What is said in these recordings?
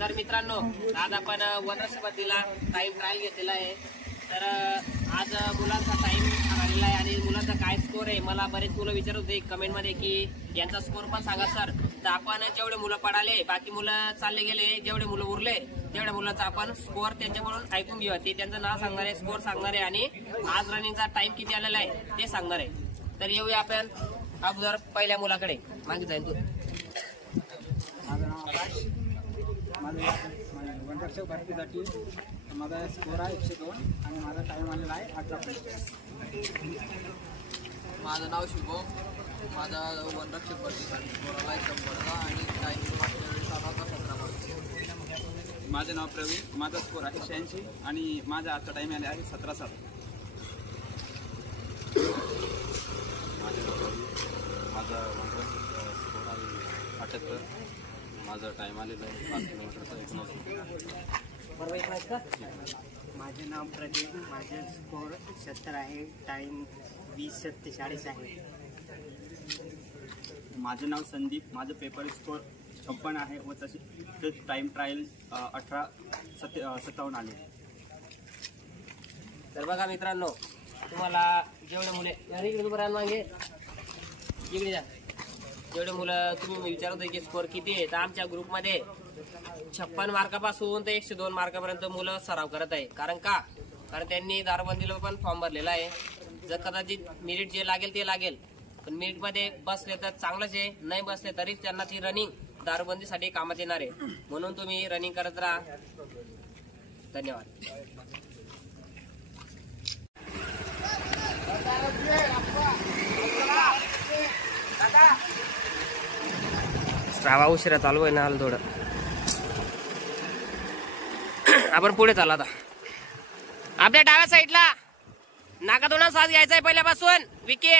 तर मित्रांनो, आज आपण वनस्पतीला टाइम ट्रायल घेतलेला आहे. तर आज मुलांचा टाइम आलेला आहे आणि मुलांचा काय स्कोर आहे. मला बरेच मुलं विचारत होते कमेंटमध्ये की यांचा स्कोर पण सांगा सर. तर आपण जेवढे मुलं पडाले, बाकी मुलं चालले गेले, जेवढे मुलं उरले तेवढ्या मुलांचा आपण स्कोर त्यांच्याकडून ऐकून घेऊया. ते त्यांचं नाव सांगणार आहे, स्कोर सांगणार आहे आणि आज रनिंगचा टाइम किती आलेला आहे ते सांगणार आहे. तर येऊया आपण अगोदर पहिल्या मुलाकडे. मागे जाईल तू. वनरक्षक भरतीसाठी माझा स्कोर आहे 102 आणि माझा टाइम आलेला आहे 18. माझं नाव शुभम. माझा वनरक्षक भरतीसाठी स्कोर आला आहे 100 आणि टाइम मागच्या वेळेस आला होता 17. माझं नाव प्रवीण. माझा स्कोर आहे 86 आणि माझा आजचा टाइम आला आहे 17:07. माझा वनरक्षक स्कोर आहे 78. माझा टाइम आलेला आहे 5 किलोमीटरचा 19. माझे नाव प्रदीप. माझे स्कोर 70 आहे. टाइम 20:47 आहे. माझं नाव संदीप. माझं पेपर स्कोर 56 आहे व तसे टाइम ट्रायल 18:57 आले. तर बघा मित्रांनो, तुम्हाला जेवढे मुले इकडे उभं राहा, मागे इकडे जा. जेवढे मुलं तुम्ही विचारत होते की स्कोर किती आहे, तर आमच्या ग्रुपमध्ये 56 मार्कापासून ते 102 मार्कापर्यंत मुलं सराव करत आहे. कारण त्यांनी दारूबंदीला पण फॉर्म भरलेला आहे. जर कदाचित मेरिट जे लागेल ते लागेल, पण मेरिटमध्ये बसले तर चांगलंच आहे, नाही बसले तरीच त्यांना ती रनिंग दारूबंदीसाठी कामात येणार आहे. म्हणून तुम्ही रनिंग करत राहा. धन्यवाद. श्रावा उशिरा चालू आहे ना, आलं थोडं. आपण पुढे चालू आता. आपल्या डाव्या साईडला नाकातून श्वास घ्यायचा आहे पहिल्यापासून. विकी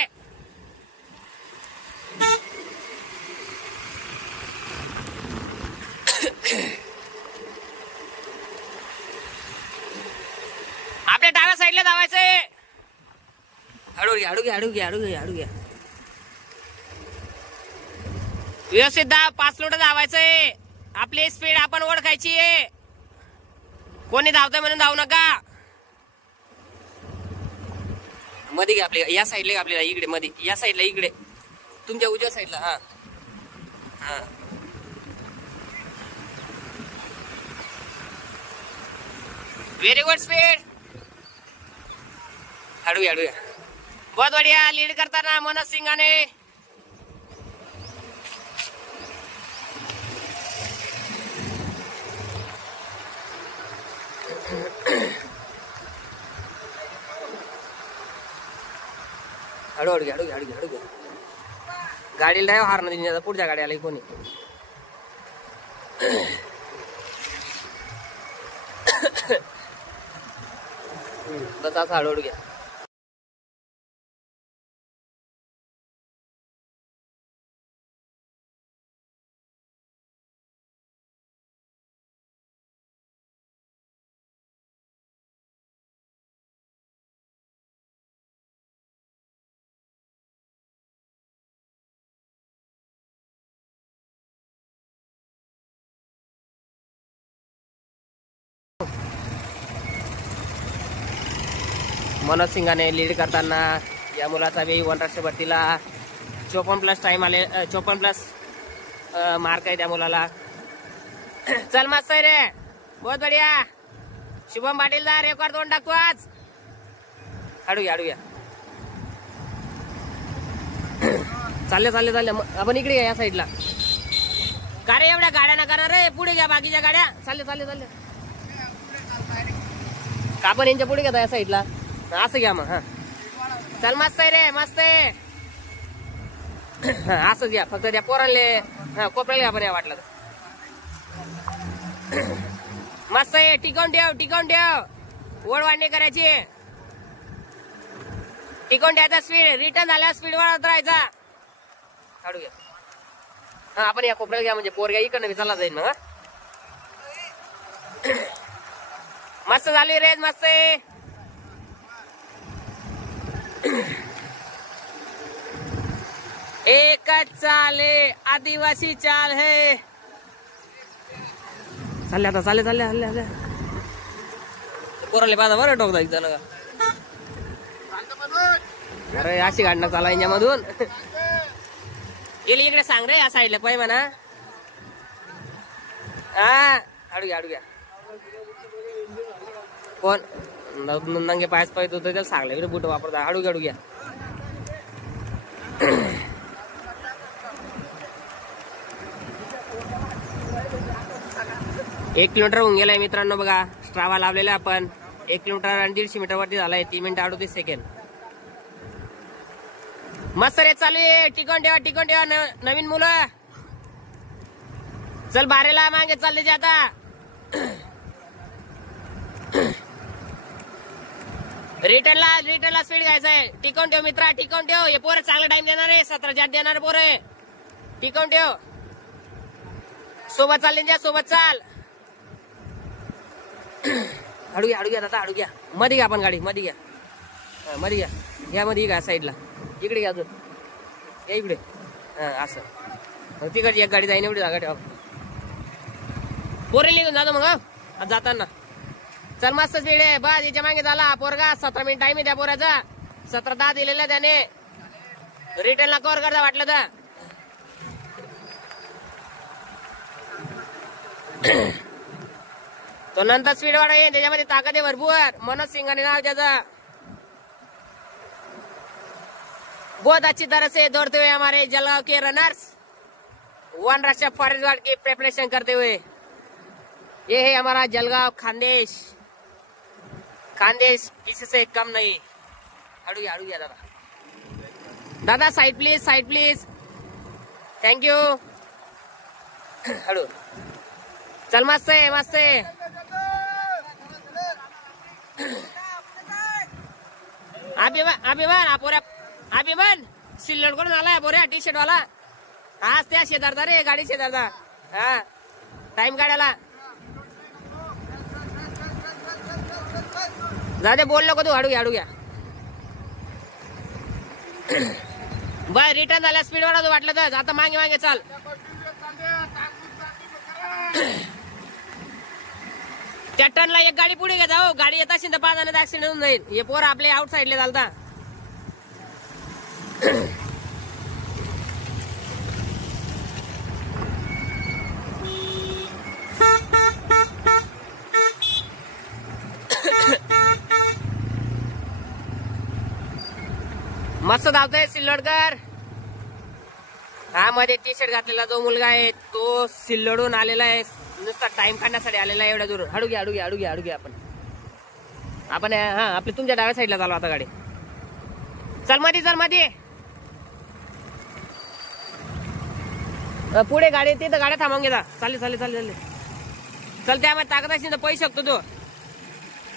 आपल्या डाव्या साईडला धावायचंय. हळू घ्या, हळू घ्या, हळू घ्या, हळू घ्या, हळू घ्या. व्यवस्थित धाव. 5 लोट धावायचंय. आपली स्पीड आपण ओळखायची आहे. कोणी धावतंय म्हणून धावू नका. मध्ये घ्या आपल्या या साईडला, आपल्याला इकडे मध्ये या साईडला, इकडे तुमच्या उजव्या साईडला. हा हा व्हेरी गुड. स्पीड. हळू घ्या, हळू घ्या. बहुत बढिया. लीड करताना मनोज सिंगाने. हळू हळू घ्या, हळू घ्या, हळू घ्या, हळू घ्या. गाडीला ड्रायव्हर हार नाही, पुढच्या गाडी आली कोणी. बस असं हळूहळू घ्या. मनोज सिंगाने लीड करताना या मुलाचा बी वनरक्षक भरतीला 54+ टाइम आले. 54+ मार्क आहे त्या मुलाला. चल मस्त आहे रे, बहुत बढिया. शुभम पाटीलदार रेकॉर्ड 2 टाकतो आज. हळू घ्या, हळू घ्या. चालले चालले चालले. आपण इकडे या साईडला. का रे एवढ्या गाड्या नका रे, पुढे घ्या बाकीच्या गाड्या. चालले चालले चालले. का पण यांच्या पुढे घेता या साईडला. असं घ्या मग. हा चल मस्त आहे रे, मस्त आहे. असंच घ्या. फक्त त्या पोरांले कोपऱ्याला घ्या पण या वाटलं तर. मस्त आहे. टिकवून ठेव, टिकवून ठेव. ओढ वाढणी करायची. टिकवून ठेवायचा. स्पीड रिटर्न झाल्यावर स्पीड वाढवत राहायचा. काढू घ्या. हा आपण या कोपऱ्याला घ्या, म्हणजे पोर घ्या इकडनं चालला जाईल मग. मस्त झाली रेस, मस्त आहे. एकच चाल है, आदिवासी चाल है. चालले आता चालले पोराले पाहता बरं टोकदा एकदा का. अरे अशी गाडणं चालवा यांच्यामधून. इकडे सांग रे या साईडला पाय म्हणा. हा अडू घ्या कोण नंगे पायच पाहिजे होतं त्याला सांगलं इकडे बुट वापरता. अडू घ्या 1 किलोमीटर होऊन गेलाय मित्रांनो. बघा स्ट्रावा लावलेला आपण. 1 किलोमीटर आणि 150 मीटर वरती झालाय. 3 मिनिटं 38 सेकंड. मस्त रे चालू आहे. टिकून ठेवा नवीन मुलं. चल बारेला मागे चालले ते आता. रिटर्नला स्पीड घ्यायचंय. टिकून ठेव मित्रा टिकून ठेव. हे पोरं चांगला टाइम देणार आहे. 17 जात देणार पोरं. टिकून ठेव. सोबत चालले द्या सोबत चाल. हळू घ्या दादा हळू घ्या. मध्ये घ्या आपण गाडी मध्ये घ्या. मध्ये घ्या साईडला. इकडे घ्या अजून. या इकडे. असं तिकडची एक गाडी जाईन एवढी जागा ठेवा. पोरे लिहून जातो मग जाताना. चल मस्त स्पीड आहे. बस याच्या मागे झाला पोरगा. 17 मिनिट टाइम आहे त्या पोराचा. 17:10 दिलेला त्याने. रिटर्नला कव्हर करता वाटलं तर. तो नंतर स्पीड वाढ येईल. त्याच्यामध्ये ताकद आहे भरपूर. मनोज सिंगाने नाव त्याचा. बहुत अच्छी तरह से दौड़ते हुए हमारे जलगांव के रनर्स वन राष्ट्रीय फॉरेस्ट गार्ड की प्रिपरेशन करते हुए. ये है हमारा जलगांव खानदेश किसी से कम नहीं. हड़ू गया दादा साइड प्लीज थैंक यू. हड़ू चल मस्त आहे. अभिमान सिल्लोड करून आलाय बोऱ्या टी शर्ट वाला. हा त्या शेजारचा रे गाडी शेजारचा. हा टाइम काढायला जाते बोल नको तू. हडू घ्या बर. रिटर्न झाल्या स्पीड वाढवतो वाटलं तर. आता मागे चाल. त्या टर्नला एक गाडी पुढे घ्या जाऊ. गाडी येत असेल तर 5 जणांचा ऍक्सिडेंट होऊन जाईल. हे पोर आपले आउट साईडला चालता. मस्त धावतोय सिल्लोडकर. हा मध्ये टी शर्ट घातलेला जो मुलगा आहे तो सिल्लोडून आलेला आहे. नुसता टाइम काढण्यासाठी आलेला आहे एवढ्या दूर. हडू घ्या आपण हा आपली तुमच्या डाव्या साईडला चालू आता गाडी. चल मध्ये पुढे गाडी तिथं गाड्या थांबवून घेता. चालले चल त्यामध्ये ताकद असेल तर पैसे शकतो तू.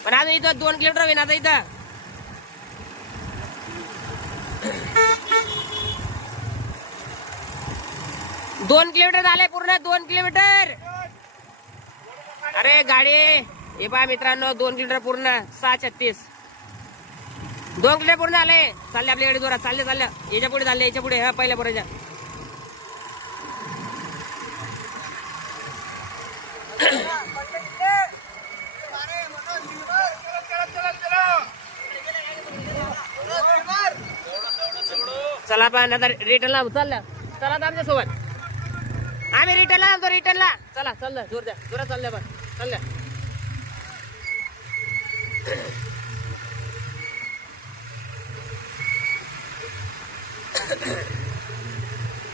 पण अजून इथं 2 किलोमीटर होईन आता. इथं 2 किलोमीटर झाले पूर्ण. 2 किलोमीटर. अरे गाडी हे पहा मित्रांनो 2 किलोमीटर पूर्ण. 6:36. 2 किलोमीटर पूर्ण झाले. चालले आपल्या गाडी जोरात. चालले याच्या पुढे हा पहिल्या पोराच्या. चला पण आता रिटर्नला चला आमच्या सोबत. आम्ही रिटर्नला चला. जोरात चालल्या पण चालल्या.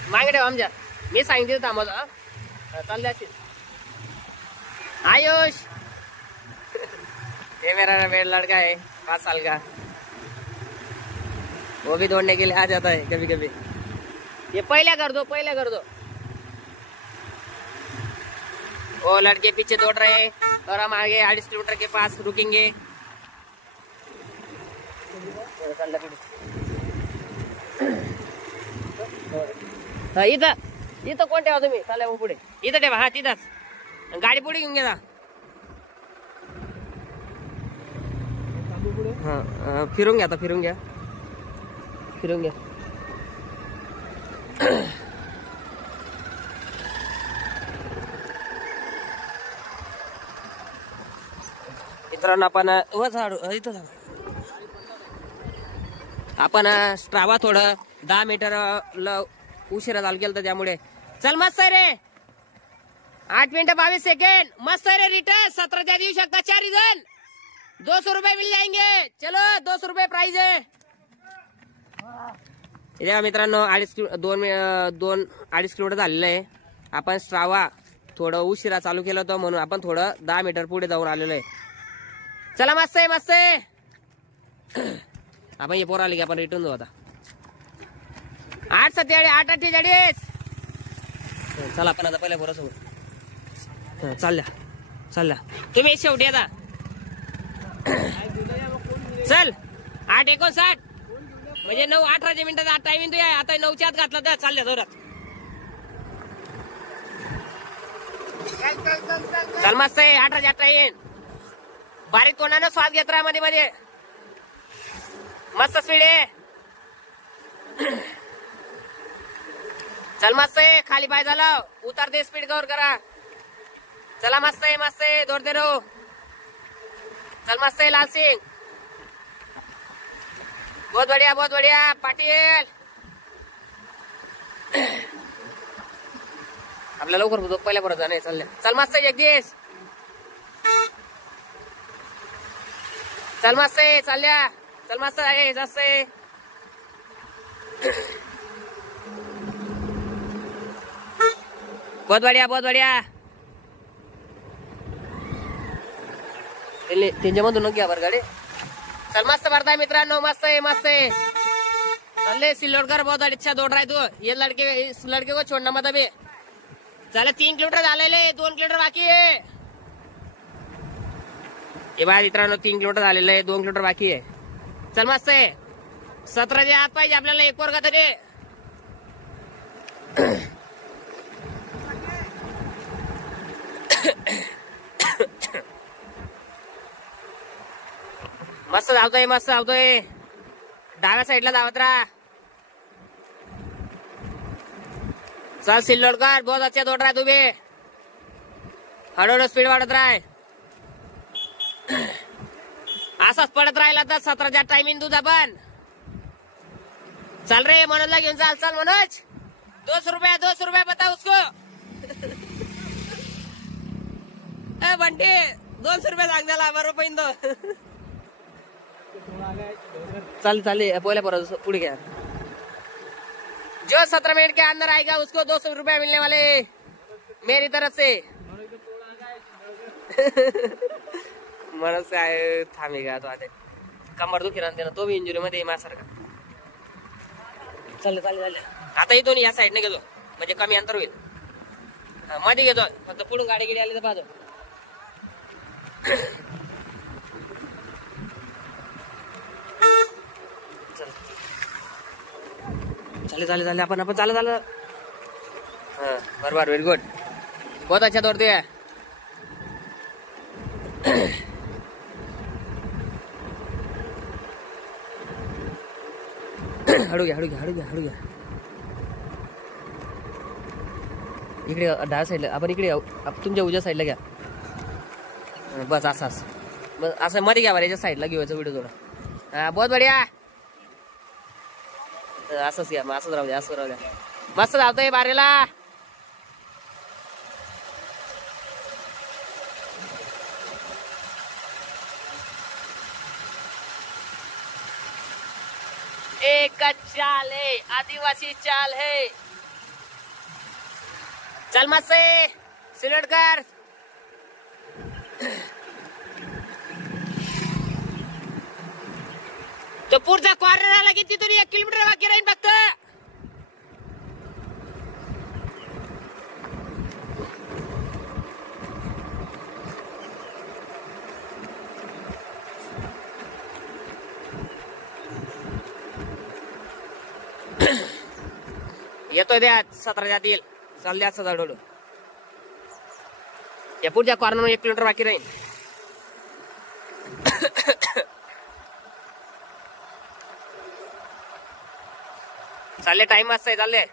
मागे ठेवा आमच्या. मी सांगितलं थांबवलं. चालले असेल. आयुष ये मेरा लड़का है 5 साल का. वो भी दौड़ने के लिए आ जाता है कभी कभी. ये पहले कर दो. वो लड़के पीछे दौड़ रहे हैं और हम आगे 2.5 किलोमीटर के पास रुकेंगे. इथं कोण ठेवा तुम्ही. चालल्या मग पुढे इथं ठेवा. हा तिथंच गाडी पुढे घेऊन घ्या. हा फिरून घ्या. मित्रांनो आपण आपण स्ट्रावा थोडं 10 मीटर उशिरा चालू केलं, तर त्यामुळे चल मस्त आहे रे. 8 मिनिटं 22 सेकंड. मस्त है रे. रिटर्न 17 देऊ शकता 4 जण. 200 रुपये मिल जाएंगे. चलो 200 रुपये प्राइस है. या मित्रांनो 2.5 किलोमीटर झालेलं आहे. आपण स्ट्रावा थोडं उशिरा चालू केलं होतं, म्हणून आपण थोडं 10 मीटर पुढे जाऊन आलेलो आहे. चला मस्त आहे मस्त आहे. आपण हे पोर आले की आपण रिटर्न जाऊ आता. 8:47 8:48. चला आपण आता पहिल्या पोरासोबत चालल्या तुम्ही शेवटी आता. चल 8:59 म्हणजे 9:18 मिनिटाचा टायमिंग तू आहे. आता 9च्या आत घातला तर चालल्या जोरात. चल मस्त आहे. 8:18 येईन. बारीक तोंडानं श्वास घेत राहा मध्ये मध्ये. मस्त स्पीड आहे. चल मस्त आहे. खाली पाय झाला उतार दे. स्पीड कव्हर करा. चला मस्त आहे मस्त आहे. दौड़ते रहो. चल मस्त आहे लाल सिंह. बहुत बढ़िया बहुत बढ़िया. पाटील आपल्या लवकर होतो पहिल्या परत जाणे. चालल्या. चल मस्त आहे जगदीश. चल मस्त आहे. चालल्या. चल मस्त आहे. जास्त आहे. बहुत बढ़िया बहुत बढ़िया. त्यांच्यामधून घ्या बरं गाडी. चल मस्त भरताय मित्रांनो. मस्त आहे मस्त आहे. चल सिल्लोडकर बहुत अच्छा दौड़ रहा है तू. ये लड़के को छोड़ना मत अभी. चला 3 किलोमीटर झालेले. 2 किलोमीटर बाकी आहे. हे बघा मित्रांनो 3 किलोमीटर झालेलं आहे. 2 किलोमीटर बाकी आहे. चल मस्त आहे. 17च्या आत पाहिजे आपल्याला एक पोरगा तरी. मस्त धावतोय मस्त धावतोय. डाव्या साईडला धावत राहा. चल सिल्लोडकर बहुत अच्छा दौड़ रहा है तू भी. हळूहळू स्पीड वाढत राह. असाच पडत राहिला तर 17च्या टायमिंग तुझा पण. चल रे मनोजला घेऊन चाल. चल मनोज 200 रुपये बता उसको. बंटी 200 रुपये सांग त्याला बरोबर पैन तो. चल पहिल्या परत पुढे घ्या. जो 17 मिनट के अंदर आएगा उसको 200 रुपया मिलने वाले मेरी तरफ से. मनोज काय थांबेगा तो आता. कमर दुखी राहते ना तो बी इंजुरी मध्ये माझ्यासारखा. चालले आता हे दोन्ही या साईडने घेतो म्हणजे कमी अंतर होईल. मध्ये घेतो फक्त पुढून गाडी गिडी आली तर पाहतो. चाले आपण चाल. हाँ बराबर वेरी गुड. बहुत अच्छा दौड़ते हैं. हळू घ्या. इकडे डाव्या साईडला आपण इकडे तुमच्या उजव्या साईडला घ्या. बस असं मध्ये घ्या बरं. याच्या साईडला घेऊयाचा व्हिडिओ थोडा. हा बहुत बढिया. असंच घ्या. असंच राहू द्या. असं राहू द्या. मस्त धावतोय बारेला. एक चाल है आदिवासी चाल है. चल मस्त आहे सिल्लोडकर. तो पुढचा कॉर्नर आला की तिथून 1 किलोमीटर बाकी राहील फक्त. येतोय द्या 17 येईल. चाल द्या हळूहळू. या पुढच्या कॉर्नर 1 किलोमीटर बाकी राहील. चालले टाइम मस्त आहे.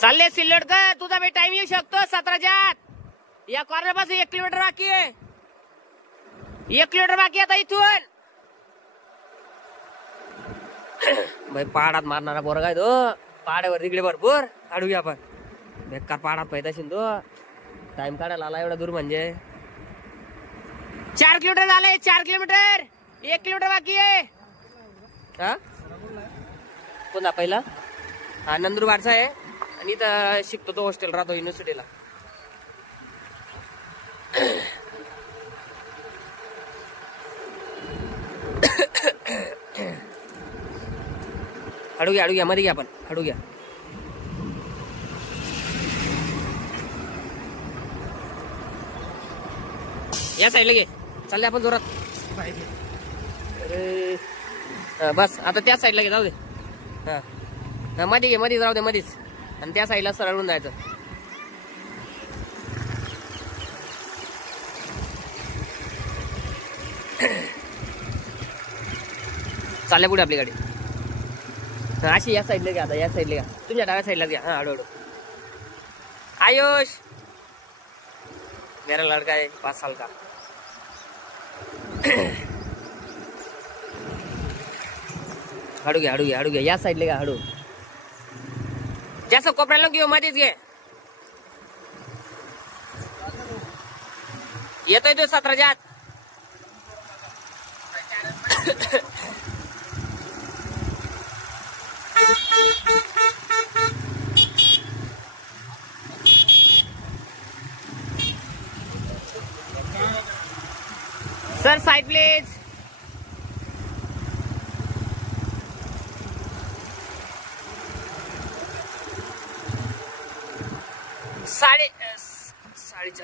चालले सिल्लोडकर तुझा बी टाइम येऊ शकतो 17च्या आत. या कॉर्नर पासून 1 किलोमीटर बाकी आहे. 1 किलोमीटर बाकी आता इथून. भाई पहाडात मारणारा पोरगा आहे तो. पहाडावर तिकडे भरपूर काढू घ्या आपण. बेकार पहाडात पाहिजे असेल तो. टाइम काढायला आला एवढा दूर म्हणजे. 4 किलोमीटर झालंय. 4 किलोमीटर. 1 किलोमीटर बाकी आहे. हा कोणता पहिला? हा नंदुरबारचा आहे आणि इथं शिकतो तो. हॉस्टेल राहतो युनिव्हर्सिटीला. हळू घ्या मध्ये घ्या आपण. हळू घ्या. या साईडला घे. चालले आपण जोरात. अरे बस आता त्या साईडला घे. जाऊ दे. हा मध्ये घे. मध्ये जाऊ दे. मध्येच. आणि त्या साईडला सरळून जायचं. चालल्या पुढे आपली गाडी. अशी या साईडला घ्या. आता या साईडला घ्या. तुमच्या डाव्या साईडला घ्या. हा हळूहळू. आयुष मेरा लड़का है 5 साल का. हळू घ्या. या साईडला घ्या. हळू. जास्त कोपऱ्याला घेऊ. मध्येच घे. येतोय तो 17च्या आत. Sir side please.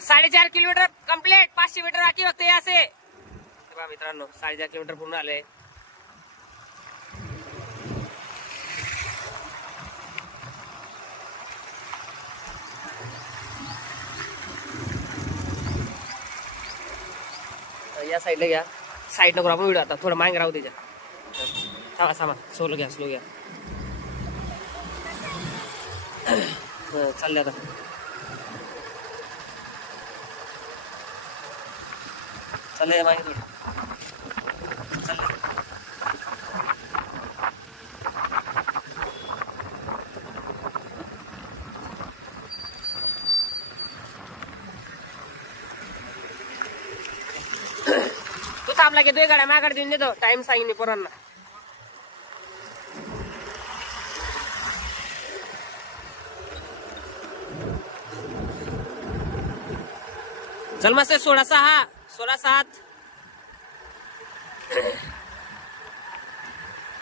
साडेचार किलोमीटर कंप्लीट. 500 मीटर बाकी फक्त या से. मित्रांनो 4.5 किलोमीटर पूर्ण आले. या साईडला घ्या. साईड नको आपण व्हिडिओ आता थोडं मागे राहू त्याच्या. थांबा स्लो घ्या. चालले आता. चालले मागे थोडं. चालले. तू थांबला की 2 गाड्या माझ्याकडे देऊन देतो. टाइम सांगितले पोरांना. चल मस्त. 16-6 16-7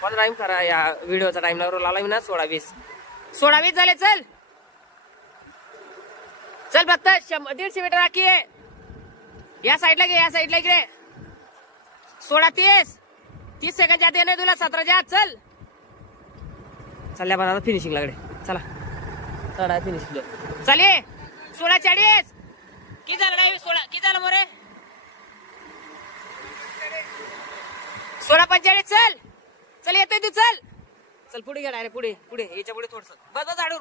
पण टाइम करा. या व्हिडिओचा टाइम लावला मी ना. 16-20 झाले. चल फक्त 150 मीटर बाकी आहे. या साईडला घे. या साईडला इकडे. 16-30 सेकंड जाते नाही तुला. 17च्या आत. चल चालल्या पण आता फिनिशिंग लागले. चला फिनिशिंग. चाले 16-40. किती झालं नाही? 16 किती झालं मोरे? 16-45. चल येतोय तू. चल पुढे घ्या. डायरेक्ट पुढे याच्या पुढे थोडस. बस आडू.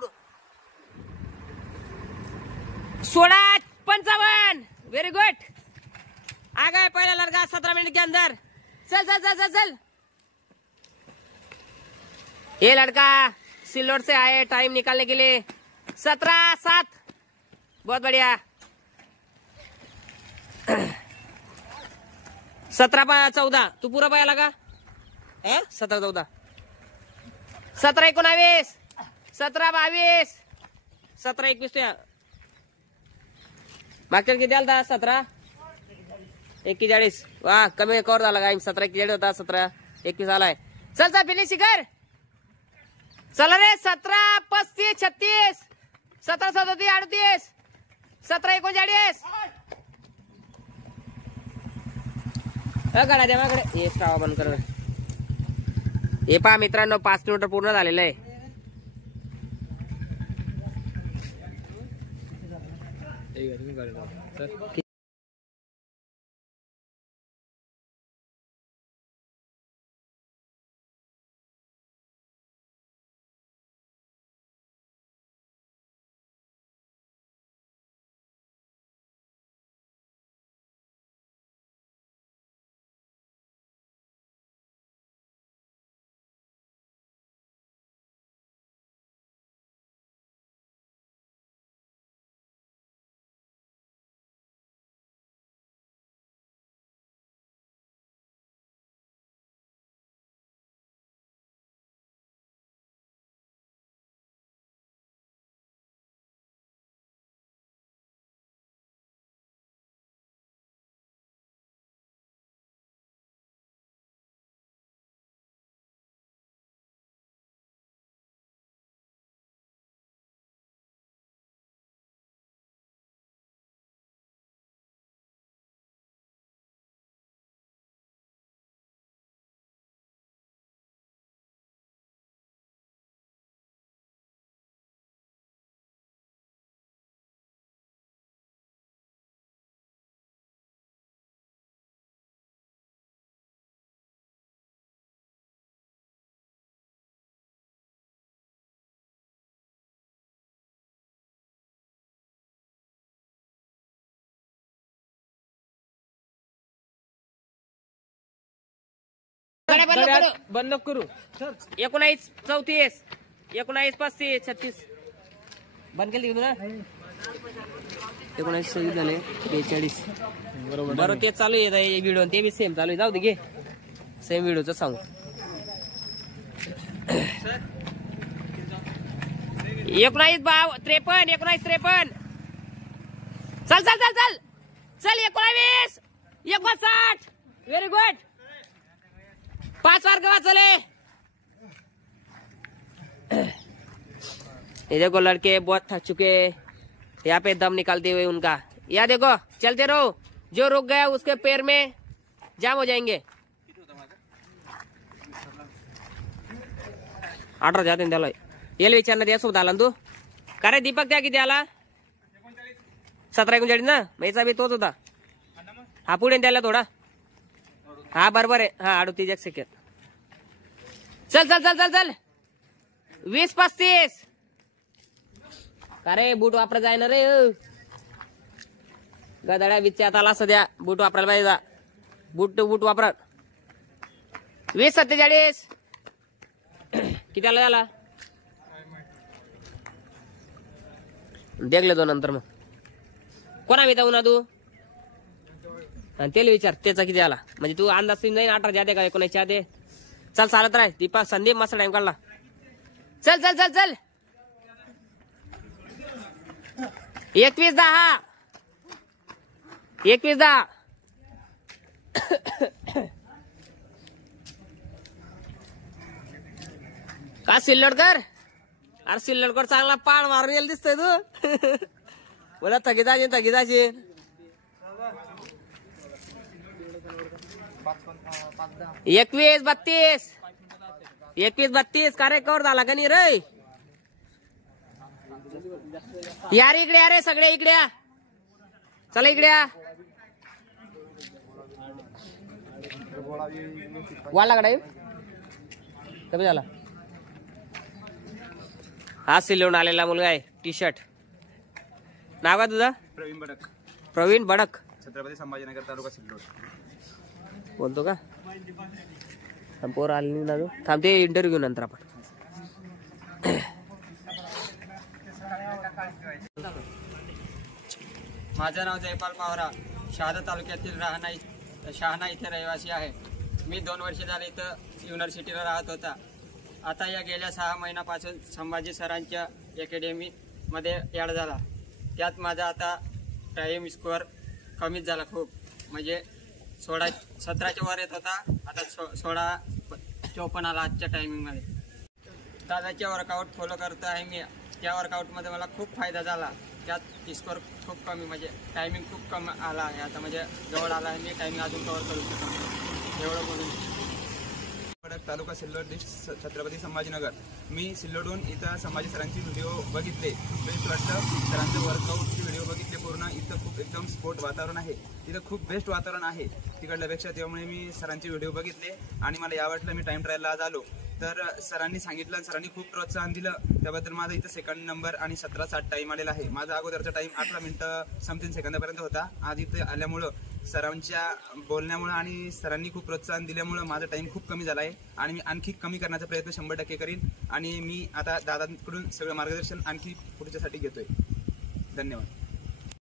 16-55. Very good. आ गए पहला लड़का 17 मिनट के अंदर. चल. ये लड़का सिल्लोड से आए टाइम निकालने के लिए. 17-7. बहुत बढ़िया. 17-14. तू पुरा पायाला का? 17-14. 17-19. 17-22. 17-21. तो मागच्या किती आलता? 17-41. वा कमी कवर झाला काय? 17-41 होता. 17-21 आलाय. चल फिनिश कर. चला रे. 17-35-36. 17-37-38. 17-39. गाड्या द्या माझ्याकडे. हे स्टावा बंद कर. हे पहा मित्रांनो 5 किलोमीटर पूर्ण झालेलं आहे. गड्या बंद करू. बंद करू. 19 34 19 35 36 बंद केली ना. 19 सही झाले 42 बरोबर. ते चालू आहे व्हिडिओ ते बी सेम चालू आहे. जाऊ दे घे सेम व्हिडिओच सांगू. 19 53 19 53 चल चल चल चल चल 19 59 व्हेरी गुड. 5 मार्क वाचले. ये देखो लड़के बहुत थक चुके, यहाँ पे दम निकालते हुए उनका. यहाँ देखो चलते रहो, जो रुक गया उसके पैर में जाम हो जाएंगे. 18 जाते त्याला येल विचारणार त्यासोबत आला तू का रे दीपक. त्या किती आला 17 39 ना. मैचा बी तोच होता. हा पुढे त्याला थोडा. हा बरोबर आहे. हा 38 सेकंड. चल चल चल चल चल 20 35 का रे बूट वापरा जाय ना रे. गदाड्या विचारात आला सध्या बूट वापरायला पाहिजे. बूट वापरा. 20 47 किती आला झाला देखले तो नंतर. मग कोणा विचारू ना तू आणि त्याला विचार त्याचा किती आला म्हणजे तू अंदाज नाही. 18 जाते का 19 जाते. चल चालत राह. दीपा संदीप मस्त टाइम काढला. चल चल चल चल 21 10 21 10 का सिल्लोडकर. अरे सिल्लोडकर चांगला पाळ मारून येईल दिसतोय तू. मला थकी जाशील 21 32 21 32 का रे कवर झाला का नाही रे. यार इकडे अरे सगळे इकडे चला इकडे. वाढला का टाईम कमी झाला. हा सिल्लोड आलेला मुलगा आहे. टी शर्ट नाव का तुझा. प्रवीण बडक. प्रवीण बडक छत्रपती संभाजीनगर तालुका सिल्लोड. बोलतो का पोर आले ना. थांबते इंटरव्ह्यू घेऊ नंतर आपण. माझं नाव जयपाल पावरा. शहादा तालुक्यातील शहाणा इथे रहिवासी आहे. मी 2 वर्ष झाले इथं युनिव्हर्सिटीला राहत होता. आता या गेल्या 6 महिन्यापासून संभाजी सरांच्या अकॅडमीमध्ये ॲड झाला. त्यात माझा आता टाईम स्कोअर कमीच झाला खूप. म्हणजे 17च्या वर येत होता. आता 16:54 आला आजच्या टायमिंगमध्ये. दादाच्या वर्कआउट फॉलो करत आहे मी. त्या वर्कआउटमध्ये मला खूप फायदा झाला. त्यात स्कोअर खूप कमी म्हणजे टायमिंग खूप कमी आला आहे. आता म्हणजे जवळ आला आहे. मी टायमिंग अजून कव्हर करू शकतो एवढं बोलून. तालुका सिल्लोड डिस्ट्रिक्ट छत्रपती संभाजीनगर. मी सिल्लोडहून इथं संभाजी सरांची व्हिडिओ बघितले. बेस्ट वाटतं. सरांचे वर्कआउटचे व्हिडिओ बघितले पूर्ण. इथं खूप एकदम स्पोर्ट वातावरण आहे. इथं खूप बेस्ट वातावरण आहे तिकडल्यापेक्षा. त्यामुळे मी सरांचे व्हिडिओ बघितले आणि मला यावटलं. मी टाइम ट्रायलला आज आलो तर सरांनी सांगितलं. सरांनी खूप प्रोत्साहन दिलं. त्याबद्दल माझा इथं सेकंड नंबर आणि 17:60 टाईम आलेला आहे. माझा अगोदरचा टाईम 18 मिनिटं समथिंग सेकंदापर्यंत होता. आज इथे आल्यामुळं सरांच्या बोलण्यामुळं आणि सरांनी खूप प्रोत्साहन दिल्यामुळं माझा टाईम खूप कमी झाला आहे. आणि मी आणखी कमी करण्याचा प्रयत्न 100% करीन. आणि मी आता दादांकडून सगळं मार्गदर्शन आणखी पुढच्यासाठी घेतोय. धन्यवाद.